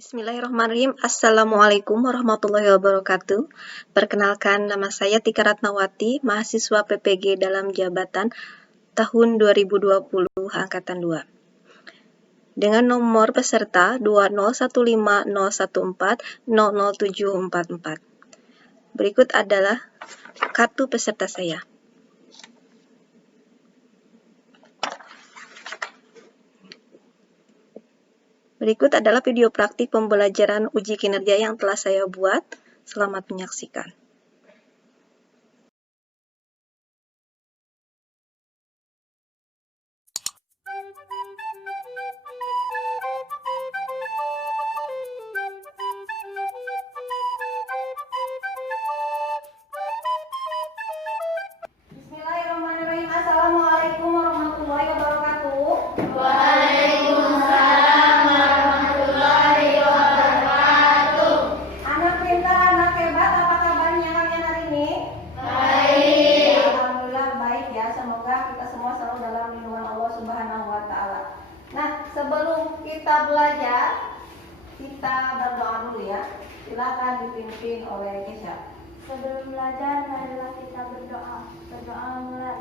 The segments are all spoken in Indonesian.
Bismillahirrahmanirrahim. Assalamualaikum warahmatullahi wabarakatuh. Perkenalkan, nama saya Tika Ratnawati, mahasiswa PPG dalam jabatan tahun 2020 Angkatan 2. Dengan nomor peserta 2015014000744. Berikut adalah kartu peserta saya. Berikut adalah video praktik pembelajaran uji kinerja yang telah saya buat. Selamat menyaksikan. Bismillahirrahmanirrahim. Assalamualaikum warahmatullahi wabarakatuh. Anak pintar, anak hebat, apa kabarnya kalian hari ini? Baik. Alhamdulillah baik ya. Semoga kita semua selalu dalam lindungan Allah Subhanahu wa taala. Nah, sebelum kita belajar, kita berdoa dulu ya. Silakan dipimpin oleh Kesha. Sebelum belajar, marilah kita berdoa. Berdoa mulai.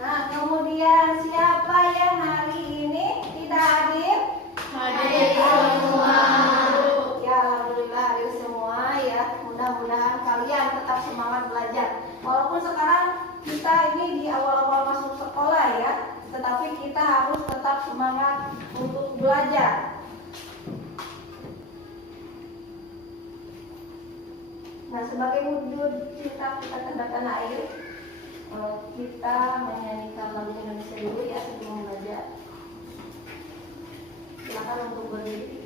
Nah, kemudian siapa yang hari ini tidak hadir? Hadir semua. Ya, alhamdulillah hadir semua ya. Mudah-mudahan kalian tetap semangat belajar. Walaupun sekarang kita ini di awal-awal masuk sekolah ya, tetapi kita harus tetap semangat untuk belajar. Nah, sebagai wujud cinta kita terhadap tanah air, kita menyanyikan lagu Indonesia dulu ya sebelum belajar. Silakan untuk berdiri.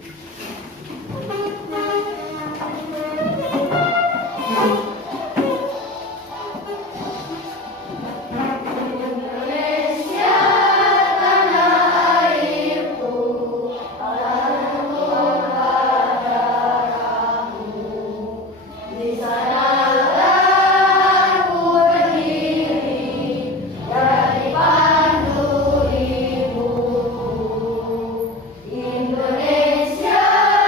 Indonesia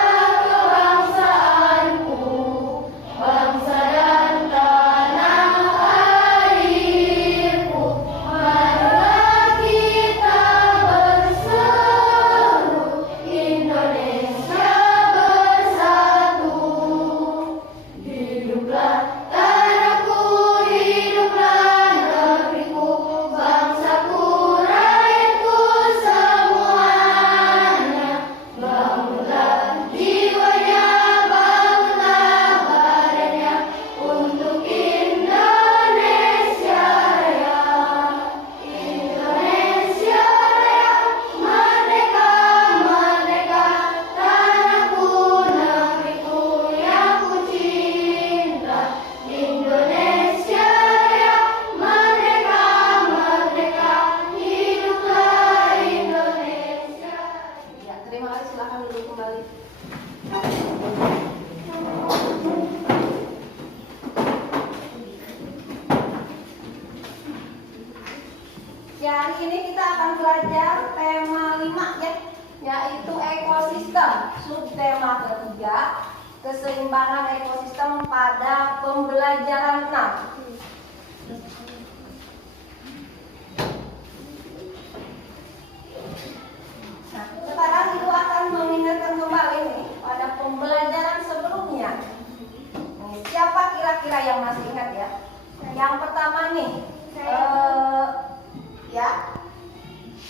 Terima kasih, silakan duduk kembali. Hari ini kita akan belajar tema 5 ya, yaitu ekosistem. Subtema ketiga, keseimbangan ekosistem pada pembelajaran 6. Nah, sekarang Ibu akan mengingatkan kembali nih pada pembelajaran sebelumnya. Nih, siapa kira-kira yang masih ingat ya? Yang pertama nih, ya.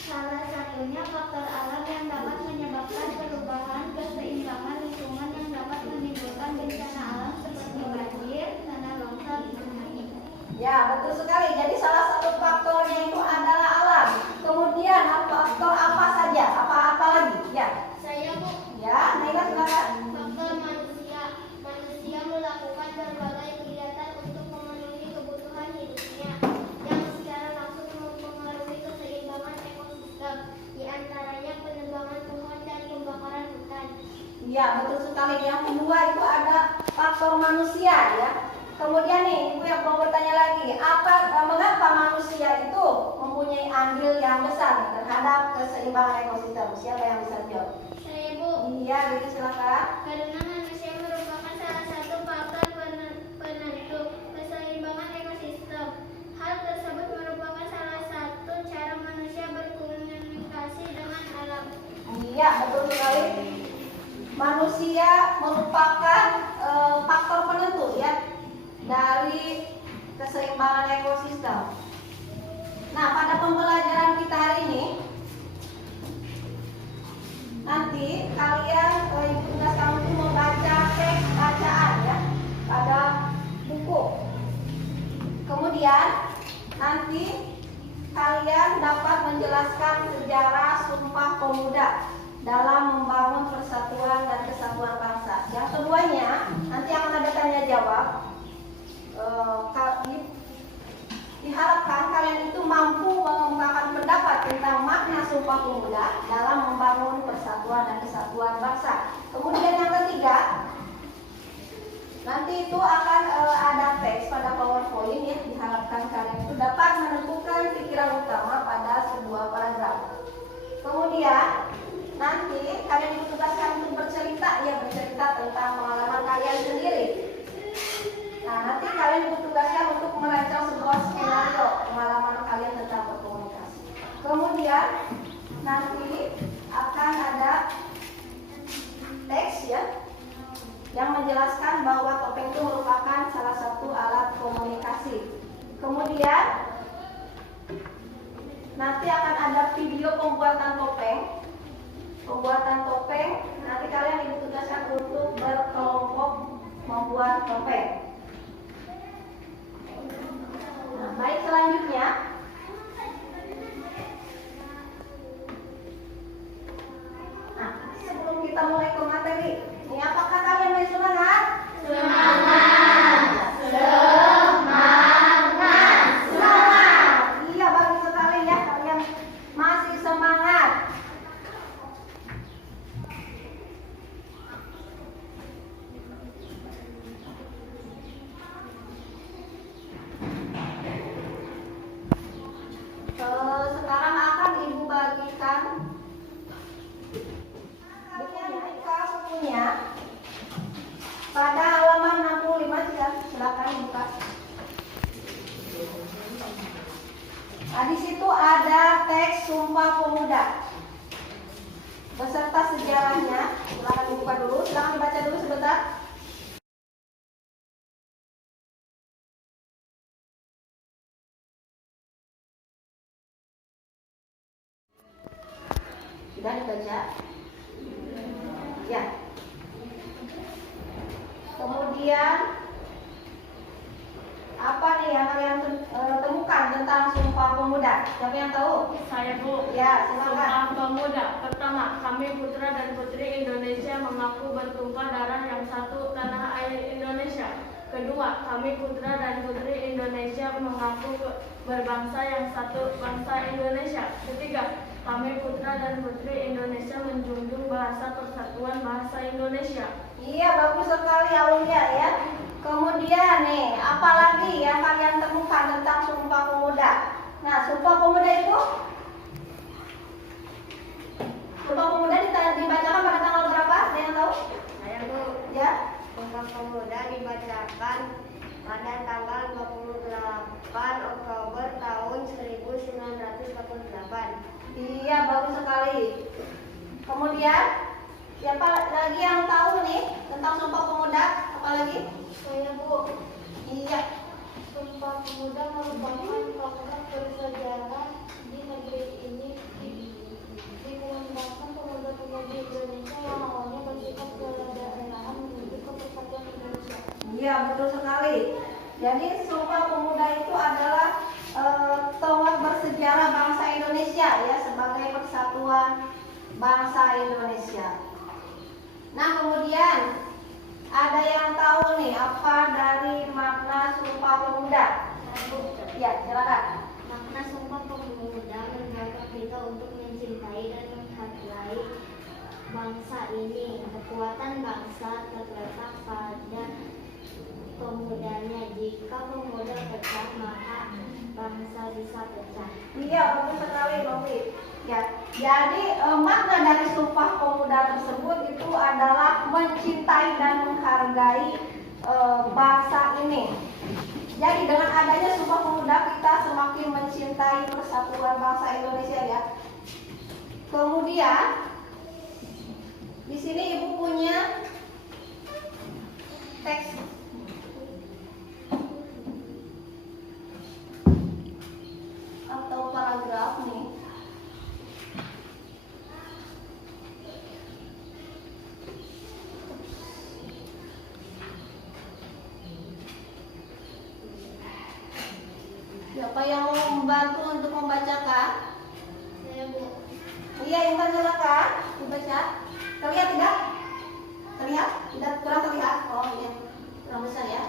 Salah satunya faktor alam yang dapat menyebabkan perubahan keseimbangan lingkungan yang dapat menimbulkan bencana alam seperti banjir, tanah longsor, tsunami. Ya, betul sekali. Jadi salah satu faktornya itu adalah alam. Kemudian faktor apa saja? Apa lagi? Ya. Saya Bu, Ya, Naila silakan. faktor manusia. Manusia melakukan berbagai kegiatan untuk memenuhi kebutuhan hidupnya yang secara langsung mempengaruhi keseimbangan ekosistem, di antaranya penebangan pohon dan pembakaran hutan. Ya, betul sekali. Yang kedua itu ada faktor manusia ya. Kemudian nih, Ibu yang mau bertanya lagi, mengapa manusia itu mempunyai andil yang besar nih terhadap keseimbangan ekosistem? Siapa yang bisa jawab? Saya Bu, Iya, jadi silakan. karena manusia merupakan salah satu faktor penentu keseimbangan ekosistem. Hal tersebut merupakan salah satu cara manusia berkomunikasi dengan alam. Iya, betul sekali. Manusia merupakan faktor penentu ya dari keseimbangan ekosistem. Nah, pada pembelajaran kita hari ini, nanti kalian tugas kamu itu membaca teks bacaan ya pada buku. Kemudian nanti kalian dapat menjelaskan sejarah Sumpah Pemuda dalam membangun persatuan dan kesatuan bangsa. Yang keduanya nanti akan ada tanya jawab. Diharapkan kalian itu mampu mengembangkan pendapat tentang makna Sumpah Pemuda dalam membangun persatuan dan kesatuan bangsa. Kemudian yang ketiga, nanti itu akan ada teks pada PowerPoint ya. Diharapkan kalian itu dapat menentukan pikiran utama pada sebuah paragraf. Kemudian nanti kalian ditugaskan untuk bercerita tentang pengalaman kalian sendiri. Nah, nanti kalian ditugaskan untuk merancang sebuah skenario pengalaman kalian tentang berkomunikasi. Kemudian nanti akan ada teks ya yang menjelaskan bahwa topeng itu merupakan salah satu alat komunikasi. Kemudian nanti akan ada video pembuatan topeng. Nanti kalian ditugaskan untuk berkelompok membuat topeng. Nah, baik, selanjutnya sebelum kita mulai ke materi, ini apakah kalian masih semangat? Semangat. Iya, bagus sekali ya, kalian masih semangat. Sekarang akan Ibu bagikan bukunya pada halaman 65. Silakan buka. Nah, di situ ada teks Sumpah Pemuda beserta sejarahnya. Silakan dibuka dulu, silakan dibaca dulu sebentar. Sudah dibaca? Ya. Kemudian apa nih yang kalian temukan tentang Sumpah Pemuda? Siapa yang tahu? Saya Bu. Ya, silakan. Sumpah Pemuda. Pertama, kami putra dan putri Indonesia mengaku bertumpah darah yang satu tanah air Indonesia. Kedua, kami putra dan putri Indonesia mengaku berbangsa yang satu bangsa Indonesia. Ketiga, kami putra dan putri Indonesia menjunjung Bahasa Persatuan Bahasa Indonesia. Iya, bagus sekali Aulia ya. Kemudian nih, apalagi yang kalian temukan tentang Sumpah Pemuda? Nah, Sumpah Pemuda itu dibacakan pada tanggal berapa? Ada yang tahu? Saya Bu, Ya. Sumpah Pemuda dibacakan pada tanggal 28 Oktober tahun 1948. Iya, bagus sekali. Kemudian, siapa lagi yang tahu nih tentang Sumpah Pemuda? Apalagi? Saya Bu, Iya. Sumpah Pemuda merupakan fakta bersejarah di negeri ini dimengundangkan pemuda-pemudi Indonesia yang awalnya bersikap kedaerahan menuju ke persatuan Indonesia. Iya, betul sekali. Jadi Sumpah Pemuda itu adalah tonggak bersejarah bangsa Indonesia ya, sebagai persatuan bangsa Indonesia. Nah, kemudian ada yang tahu nih apa dari makna Sumpah Pemuda? Ya, silakan. Makna Sumpah Pemuda mengajak kita untuk mencintai dan menghargai bangsa ini. Kekuatan bangsa terletak pada pemudanya. Jika pemuda pecah, maka bangsa bisa pecah. Iya, bagus sekali, Novi. Ya, jadi makna dari Sumpah Pemuda tersebut itu adalah mencintai dan menghargai bangsa ini. Jadi dengan adanya Sumpah Pemuda kita semakin mencintai persatuan bangsa Indonesia ya. Kemudian di sini Ibu punya teks atau paragraf nih. Siapa yang mau membantu untuk membacakan? Saya Bu. Iya, Intan silakan dibaca. Terlihat tidak? Terlihat? Tidak, kurang terlihat. Oh iya, kurang besar ya.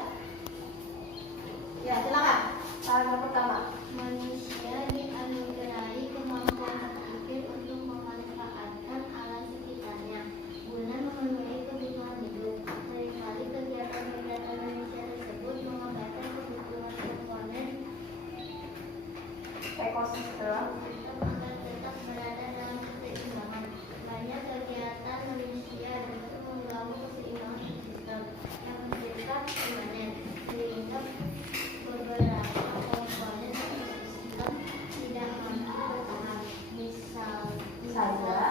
Ya, silakan. Paragraf pertama. Manusia dianugerahi kemampuan berpikir untuk memanfaatkan alam sekitarnya guna memenuhi kebutuhan hidup. Seringkali kegiatan-kegiatan manusia tersebut mengabaikan kebutuhan komponen Ekosistem. agar tetap berada dalam keseimbangan. Banyak kegiatan manusia justru mengganggu keseimbangan ekosistem yang bersifat permanen, sehingga beberapa komponen ekosistem tidak mampu bertahan. Misalnya saja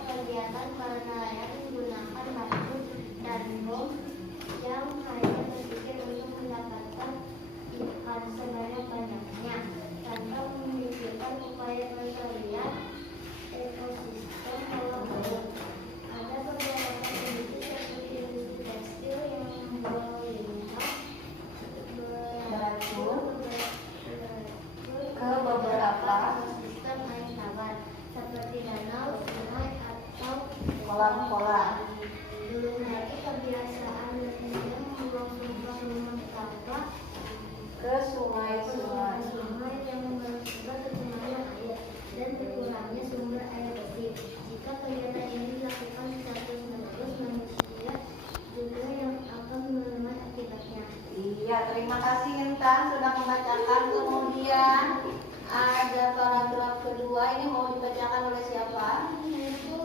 kegiatan para nelayan menggunakan batu dan bom yang hanya berpikir untuk mendapatkan ikan sebanyak-banyaknya tanpa memikirkan upaya pelestarian ekosistem bawah laut. Ada beberapa industri seperti industri tekstil yang membawa limbah Beracun ke beberapa ekosistem air tawar seperti danau, sungai, atau Kolam-kolam. belum lagi kebiasaan manusia membuang limbah sampah Ke sungai-sungai. sungai yang mengakibatkan pencemaran air dan berkurangnya sumber air bersih. Jika kegiatan ini dilakukan terus-menerus, manusia juga yang akan menerima akibatnya. Iya, terima kasih Intan sudah membacakan. Kemudian ada paragraf kedua, ini mau dibacakan oleh siapa? Itu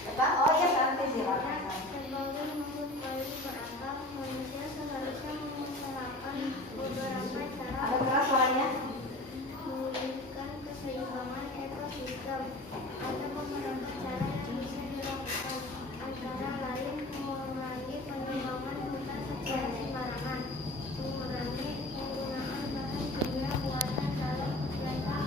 Siapa? Oh iya, nanti silakan. sebagai makhluk paling berakal, manusia seharusnya mengusahakan beberapa cara Ada keras suaranya? memulihkan keseimbangan ekosistem. Ada beberapa cara yang bisa dilakukan, antara lain mengurangi penebangan hutan secara sembarangan, mengurangi penggunaan bahan kimia buatan dalam kegiatan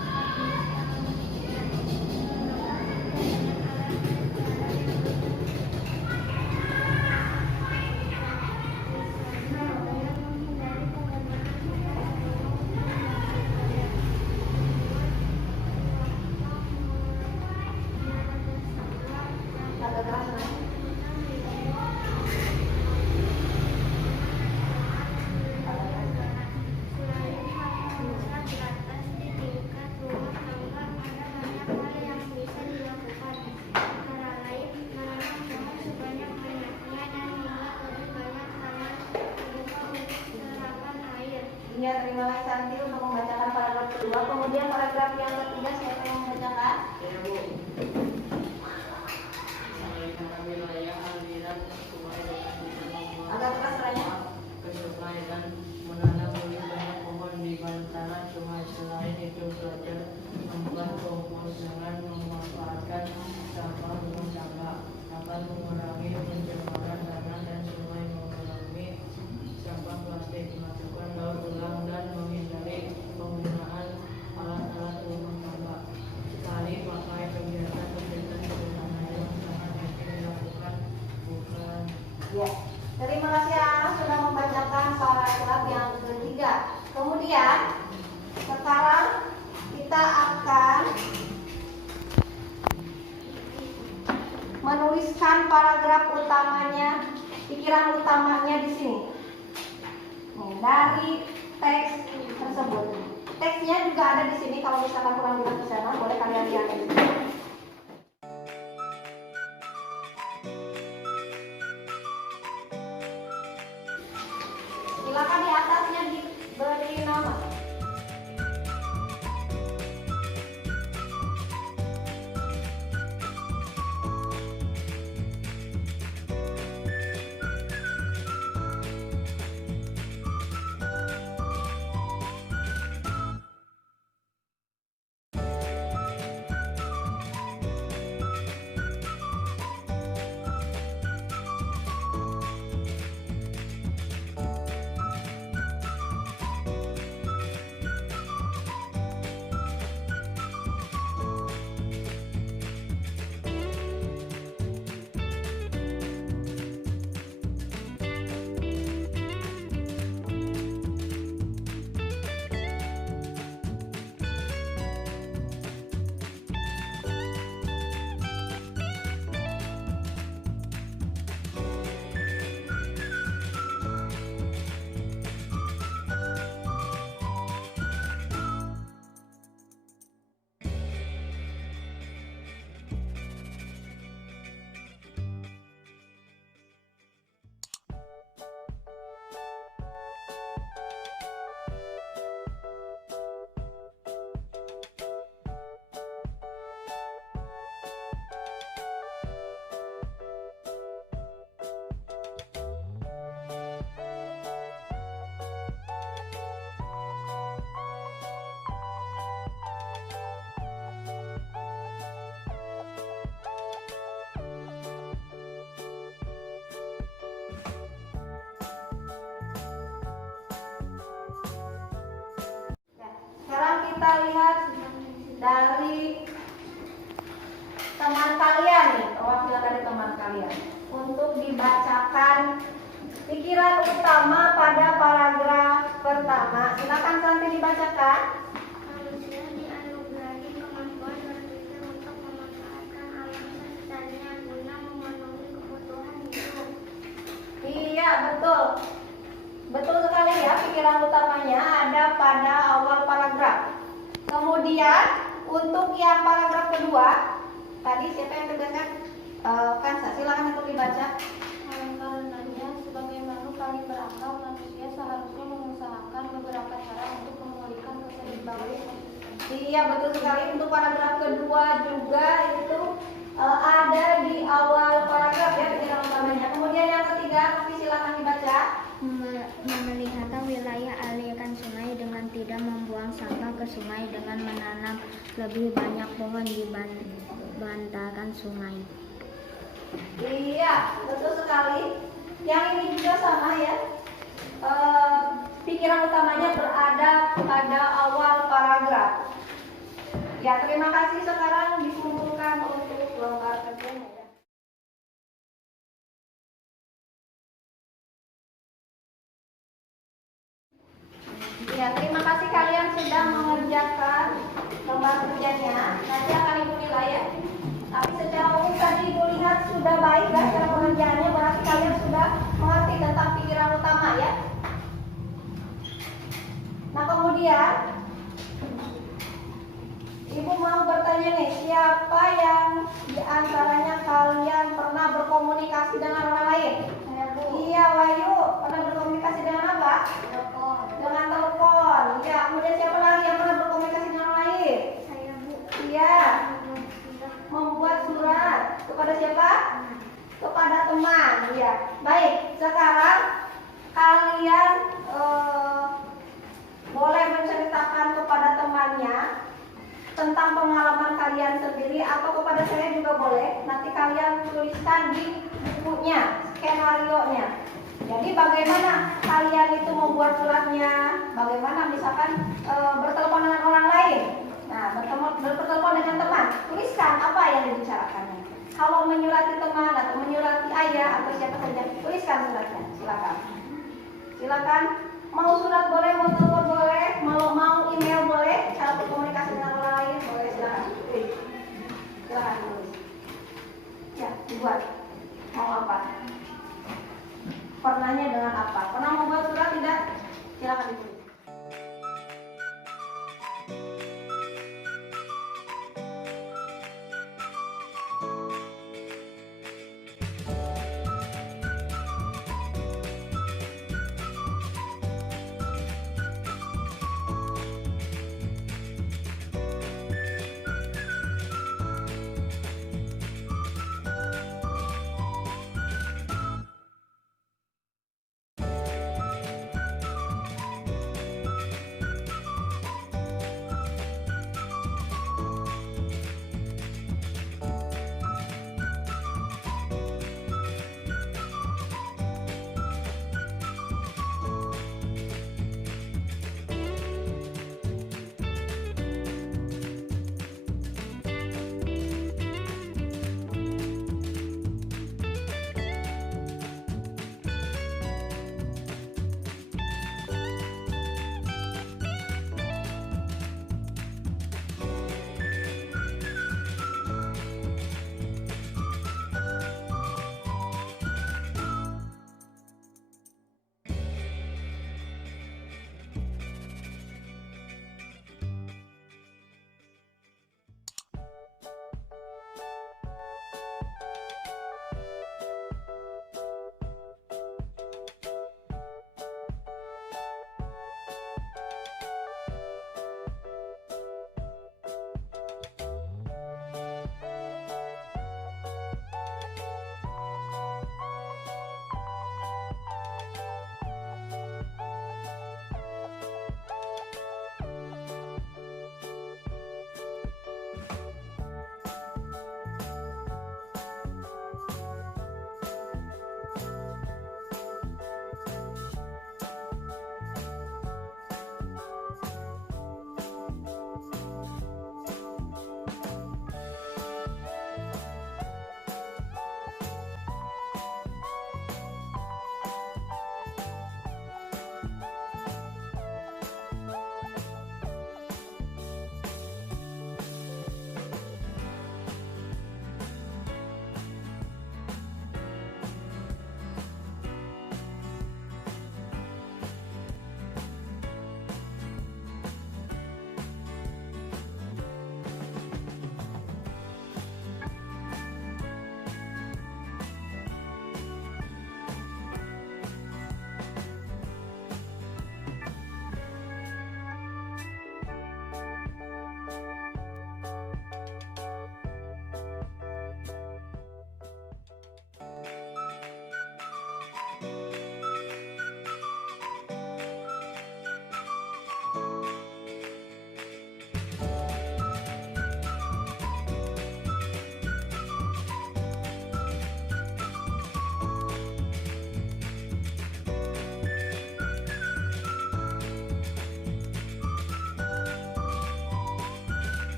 Ada keras suaranya? Selain hal-hal di atas di tingkat rumah tangga, ada banyak hal yang bisa dilakukan nilai Santi untuk membacakan paragraf kedua. Kemudian paragraf yang ketiga siapa yang membacakan? Saya Bu. Mengalihkan wilayah aliran sungai dengan tidak Agak keras suaranya. ke sungai dan menanam lebih banyak pohon di bantaran sungai. Selain itu belajar membuat kompos dengan memanfaatkan sampah buang sampah akan mengurangi pencemaran tanah dan sungai, mengurangi sampah plastik, melakukan daur ulang dan menghindari penggunaan alat-alat rumah tangga. Sekali pakai kegiatan kegiatan sederhana yang sangat mungkin dilakukan bukan. Ya. Terima kasih anak sudah membacakan paragraf yang ketiga. Kemudian sekarang kita akan menuliskan paragraf utamanya, pikiran utamanya di sini. Nih, dari teks tersebut. Teksnya juga ada di sini. Kalau misalkan kurang jelas di sana, boleh kalian lihat di sini. Silakan di atasnya diberi nama. Sekarang kita lihat dari teman kalian nih, perwakilan dari teman kalian untuk dibacakan pikiran utama pada paragraf pertama. Silakan Santi dibacakan. Manusia dianugerahi kemampuan berpikir untuk memanfaatkan alam sekitarnya guna memenuhi kebutuhan hidup. Iya, betul. Betul sekali ya, pikiran utamanya ada pada awal paragraf. Kemudian untuk yang paragraf kedua, tadi siapa yang tugaskan? Kansa, silakan untuk dibaca. Karenanya, sebagai makhluk paling berakal, manusia seharusnya mengusahakan beberapa cara untuk memulihkan keseimbangan ekosistem. Iya, betul sekali. Untuk paragraf kedua juga itu ada di awal paragraf ya, pikiran utamanya. Kemudian yang ketiga, Novi silakan dibaca. Memelihara wilayah aliran sungai dengan tidak membuang sampah ke sungai dengan menanam lebih banyak pohon di bantaran sungai. Iya, betul sekali. Yang ini juga sama ya. Pikiran utamanya berada pada awal paragraf. Ya, terima kasih. Sekarang dikumpulkan untuk lembar kerjanya ya. Ya, terima kasih kalian sudah mengerjakan lembar kerjanya. Nanti akan ibu nilai ya. Tapi secara umum tadi ibu lihat sudah baik ya cara pengerjaannya, berarti kalian sudah mengerti tentang pikiran utama ya. Nah kemudian ibu mau bertanya nih, siapa yang diantaranya kalian pernah berkomunikasi dengan orang lain? Iya, Wahyu, pernah berkomunikasi dengan apa? Telepon. Dengan telepon. Kepada siapa? Kepada teman. Ya. Baik, sekarang kalian boleh menceritakan kepada temannya tentang pengalaman kalian sendiri atau kepada saya juga boleh. Nanti kalian tuliskan di bukunya, skenario-nya. Jadi bagaimana kalian itu membuat suratnya, bagaimana misalkan bertelepon dengan orang lain. Nah, bertelepon dengan teman, tuliskan apa yang dibicarakannya. Kalau menyurati teman atau menyurati ayah atau siapa saja, tuliskan suratnya. Silakan. Silakan. Mau surat boleh, mau telepon boleh, mau email boleh, cara berkomunikasi dengan orang lain boleh, silakan. Silakan tulis. Ya, dibuat. Mau apa? Pernahnya dengan apa? Pernah membuat surat tidak? Silakan ditulis.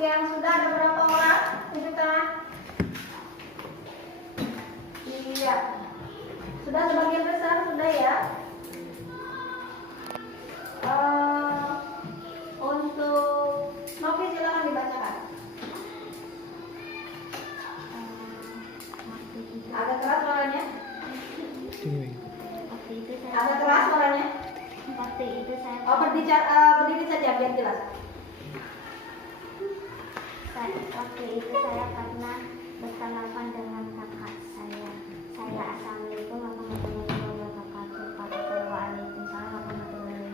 yang sudah ada berapa orang? Tunjukkan. Iya. Sudah sebagian besar sudah ya. Untuk Novi silakan dibacakan. Agak keras suaranya. Agak keras suaranya. Waktu itu saya berdiri saja biar jelas. Waktu itu saya pernah bertelepan dengan kakak saya. Assalamualaikum warahmatullahi wabarakatuh. Waalaikumsalam warahmatullahi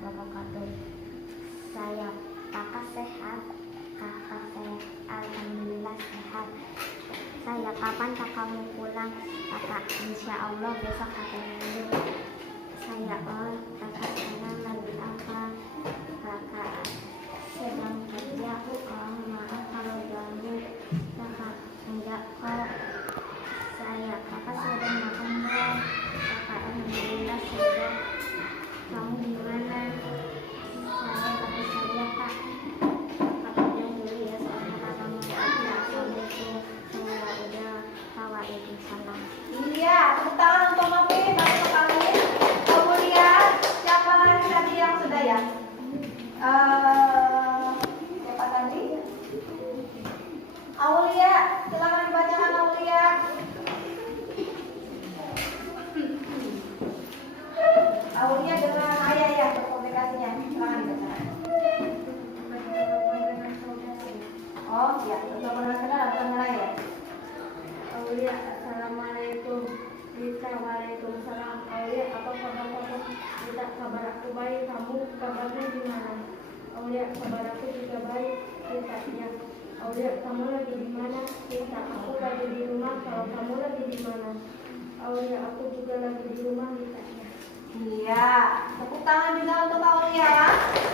wabarakatuh. Saya, kakak sehat. Kakak saya, alhamdulillah sehat. Saya, kapan kakakmu pulang? Kakak, insya Allah besok kakaknya dulu. Saya, kakak sekarang lagi apa? Kakak sedang kerja. Maaf kalau ganggu. Kakak, enggak kok. Saya, kakak sedang makan belum? Kakak, alhamdulillah sudah. Kamu gimana? Saya bagus saja kak. Kakak jangan dulu ya soalnya kakak mau pergi. Assalamualaikum. Saya udah. Waalaikumsalam. Iya, tepuk tangan untuk Novi, bagus sekali. Kemudian siapa lagi tadi yang sudah ya? Siapa tadi? Aulia, silakan dibacakan Aulia. Aulia dengan ayah ya berkomunikasinya. Silakan dibacakan. Oh iya, untuk saudara bukan ya. Aulia, assalamualaikum. Rita, waalaikumsalam. Aulia, apa kabar kamu? Rita, kabar aku baik. Kamu kabarnya gimana? Aulia, kabar aku juga baik. Rita, ya. Aulia, kamu lagi di mana? Rita, aku lagi di rumah. Kalau kamu lagi di mana? Aulia, aku juga lagi di rumah. Rita, ya. Iya, tepuk tangan juga untuk Aulia.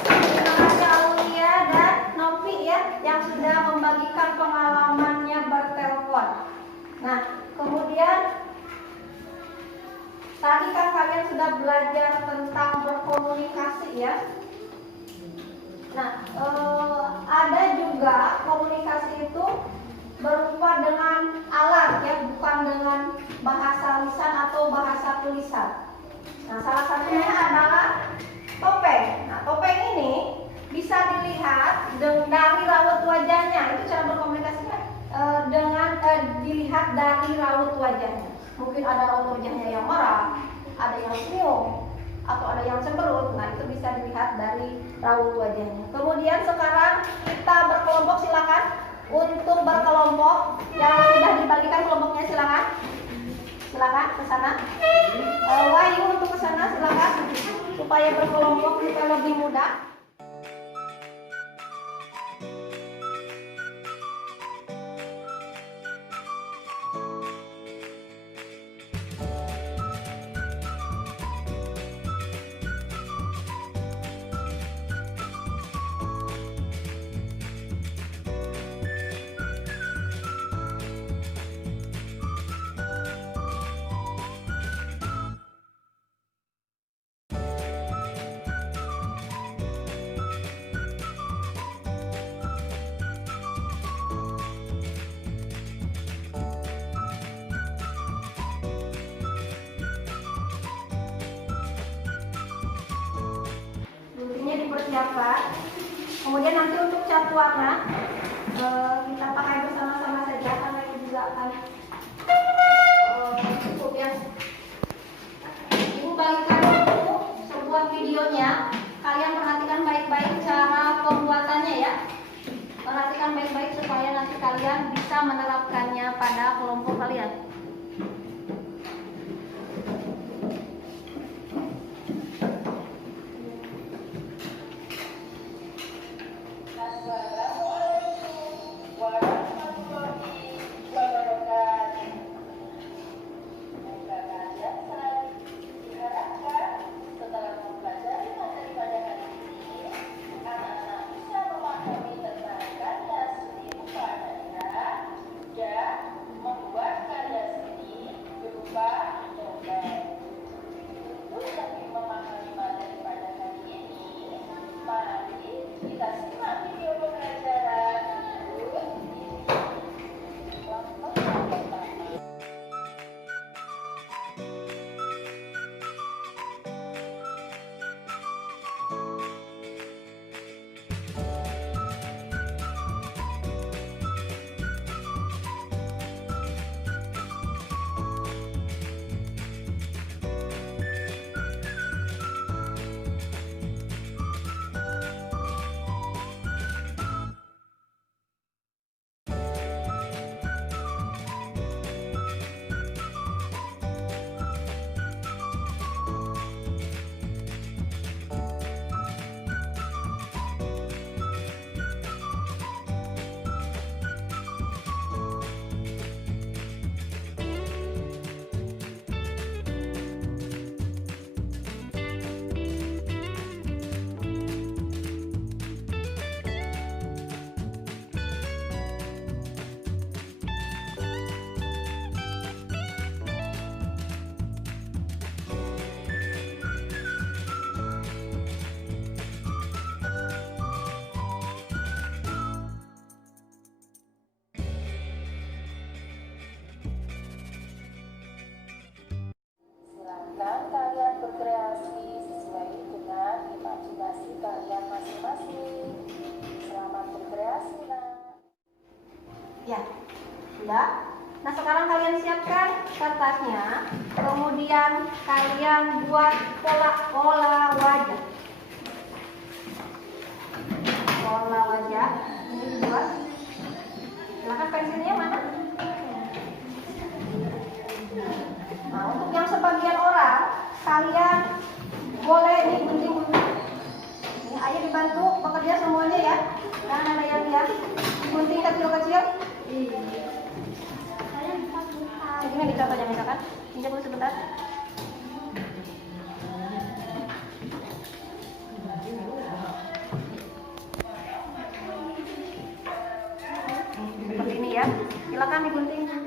Terima kasih Aulia dan Novi ya yang sudah membagikan pengalamannya bertelepon. Nah, kemudian tadi kan kalian sudah belajar tentang berkomunikasi ya. Nah, ada juga komunikasi itu berupa dengan alat ya, bukan dengan bahasa lisan atau bahasa tulisan. Nah, salah satunya adalah topeng. Nah, topeng ini bisa dilihat dari raut wajahnya. Itu cara berkomunikasinya dengan dilihat dari raut wajahnya. Mungkin ada raut wajahnya yang marah, ada yang senyum, atau ada yang cemberut. Nah, itu bisa dilihat dari raut wajahnya. Kemudian sekarang kita berkelompok, silakan untuk berkelompok. Yang sudah dibagikan kelompoknya silakan. Silakan ke sana. Wahyu untuk ke sana silakan supaya berkelompok supaya lebih mudah. Dipersiapkan. Kemudian nanti untuk cat warna kita pakai bersama-sama saja karena itu juga akan cukup ya. Ibu bagikan dulu sebuah videonya. Kalian perhatikan baik-baik cara pembuatannya ya. Perhatikan baik-baik supaya nanti kalian bisa menerapkannya pada kelompok kalian. Membuat karya Silakan kalian berkreasi sesuai dengan imajinasi kalian masing-masing. Selamat berkreasi, nak. Ya, sudah. Nah, sekarang kalian siapkan kertasnya. Kemudian kalian buat pola wajah. Pola wajah. Ini dibuat. Silakan pensilnya mana? Nah, untuk yang sebagian orang, kalian boleh digunting-gunting. Ini ayo dibantu bekerja semuanya ya. Jangan ada yang digunting kecil-kecil. Segini dicoba aja misalkan. Pinjam dulu sebentar. Seperti ini ya. Silakan digunting-gunting.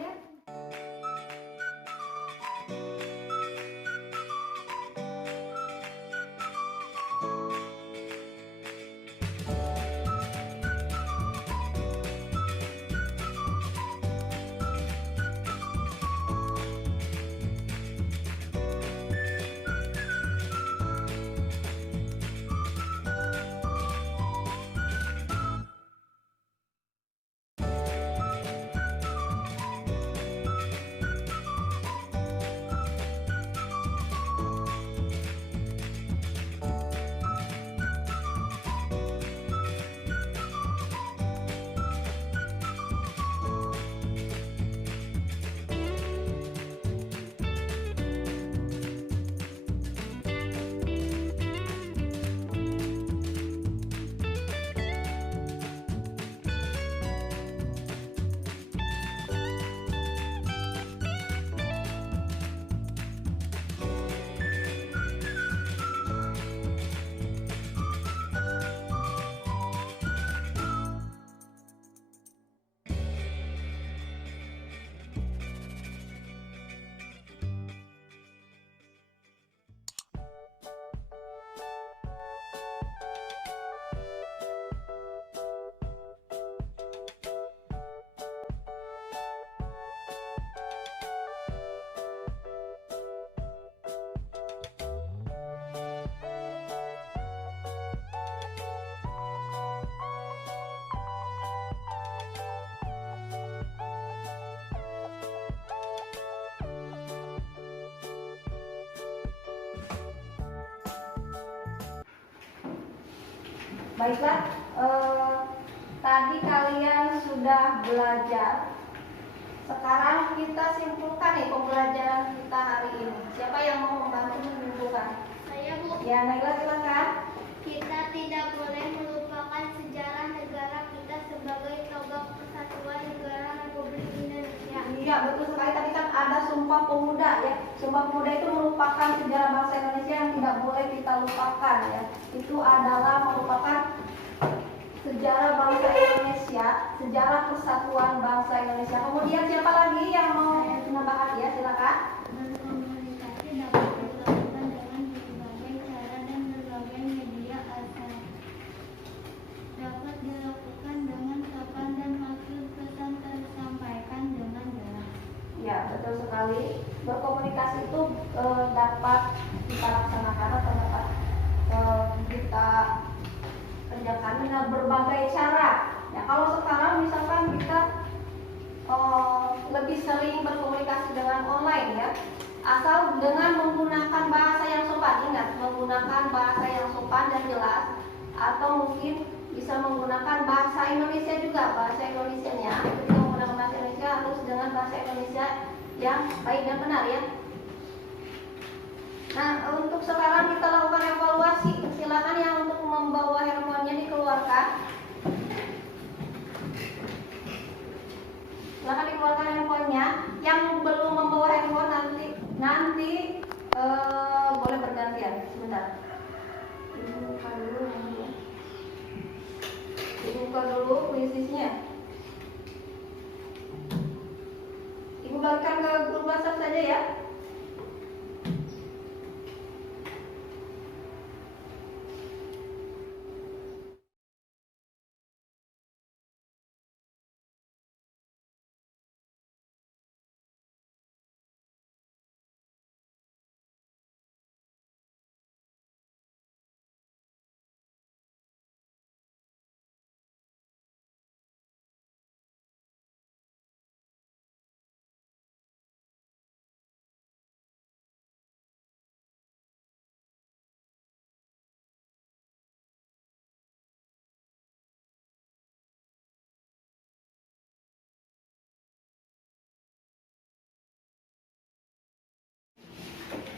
Baiklah, tadi kalian sudah belajar. Sekarang kita simpulkan nih pembelajaran kita hari ini. Siapa yang mau membantu menyimpulkan? Saya, Bu. Ya, Naila silakan. Kita tidak boleh melupakan sejarah negara kita sebagai tonggak persatuan negara Republik Indonesia. Iya, betul sekali. Tadi kan ada Sumpah Pemuda ya. Sumpah Pemuda itu merupakan sejarah bangsa Indonesia yang tidak boleh kita lupakan ya. Itu adalah merupakan sejarah bangsa Indonesia, sejarah persatuan bangsa Indonesia. Kemudian siapa lagi yang mau menambahkan ya? Silakan. Berkomunikasi dapat dilakukan dengan berbagai cara dan berbagai media asal. Dapat dilakukan dengan sopan dan maksud pesan tersampaikan dengan jelas. Ya, betul sekali. Berkomunikasi itu dapat kita laksanakan atau dapat kita kerjakan dengan berbagai cara. Ya, kalau sekarang misalkan kita lebih sering berkomunikasi dengan online ya, asal dengan menggunakan bahasa yang sopan. Ingat, menggunakan bahasa yang sopan dan jelas, atau mungkin bisa menggunakan bahasa Indonesia juga, bahasa Indonesianya. Ketika menggunakan bahasa Indonesia harus dengan bahasa Indonesia yang baik dan benar ya. Nah, untuk sekarang kita lakukan evaluasi. Silakan yang untuk membawa handphonenya dikeluarkan. Silakan dikeluarkan handphonenya. Yang belum membawa handphone nanti boleh bergantian. Sebentar. Dibuka dulu puisinya. Ibu bagikan ke grup WhatsApp saja ya.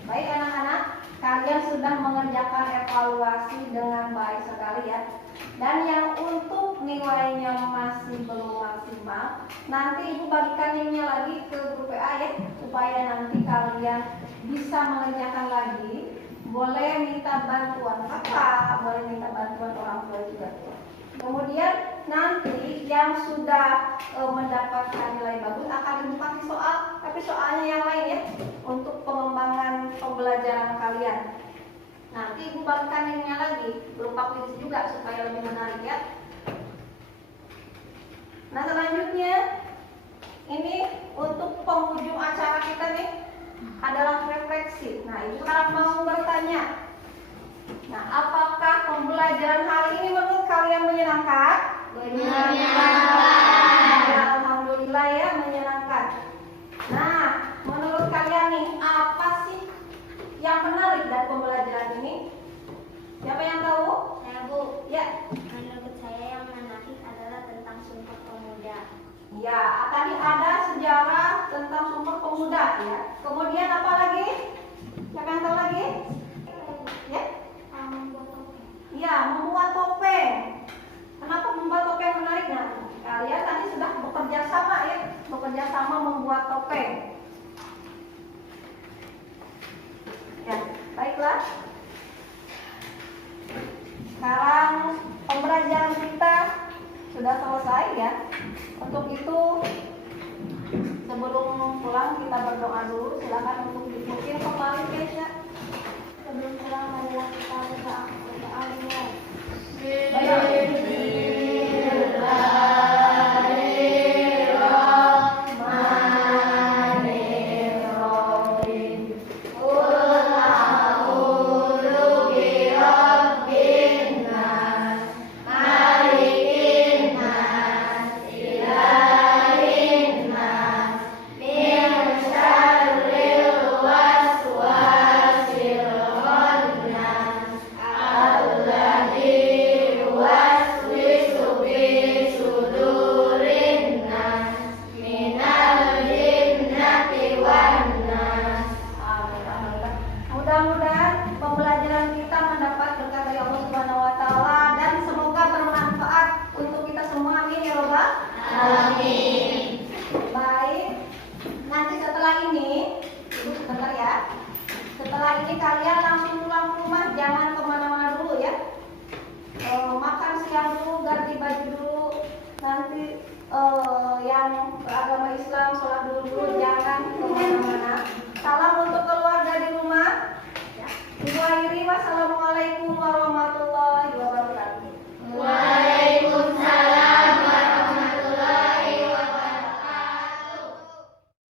Baik anak-anak, kalian sudah mengerjakan evaluasi dengan baik sekali ya. Dan yang untuk nilainya masih belum maksimal, nanti ibu bagikan linknya lagi ke grup WA ya, supaya nanti kalian bisa mengerjakan lagi. Boleh minta bantuan kakak, boleh minta bantuan orang tua juga. Kemudian nanti yang sudah mendapatkan nilai bagus akan ibu kasih soal, tapi soalnya yang lain ya, untuk pengembangan pembelajaran kalian. Nanti ibu bagikan linknya lagi berupa kuis juga supaya lebih menarik ya. Nah selanjutnya ini untuk penghujung acara kita nih adalah refleksi. Nah ibu sekarang mau bertanya. Nah apakah pembelajaran hari ini menurut kalian menyenangkan? Menyenangkan. Ya, alhamdulillah ya menyenangkan. Nah menurut kalian nih apa sih yang menarik dari pembelajaran ini? Siapa yang tahu? Saya Bu. Ya. Menurut saya yang menarik adalah tentang Sumpah Pemuda. Ya, tadi ada sejarah tentang Sumpah Pemuda ya. Kemudian apa lagi? Siapa yang tahu lagi? Ya? Ya, membuat topeng. Kenapa membuat topeng menarik? Nah, kalian tadi sudah bekerja sama ya, bekerja sama membuat topeng. Ya, baiklah. Sekarang pembelajaran kita sudah selesai ya. Untuk itu sebelum pulang kita berdoa dulu. Silakan untuk diikutin kembali Keisha. Sebelum pulang marilah kita berdoa dulu. Mudah-mudahan pembelajaran kita mendapat berkat dari Allah Subhanahu wa taala dan semoga bermanfaat untuk kita semua. Amin ya Rabbal alamin. Baik. Nanti setelah ini, Ibu sebentar ya. Setelah ini kalian langsung pulang ke rumah, jangan kemana-mana dulu ya. Makan siang dulu, ganti baju dulu. Nanti yang beragama Islam sholat dulu, jangan kemana-mana. Salam untuk keluarga di rumah. Ibu akhiri, wassalamualaikum warahmatullahi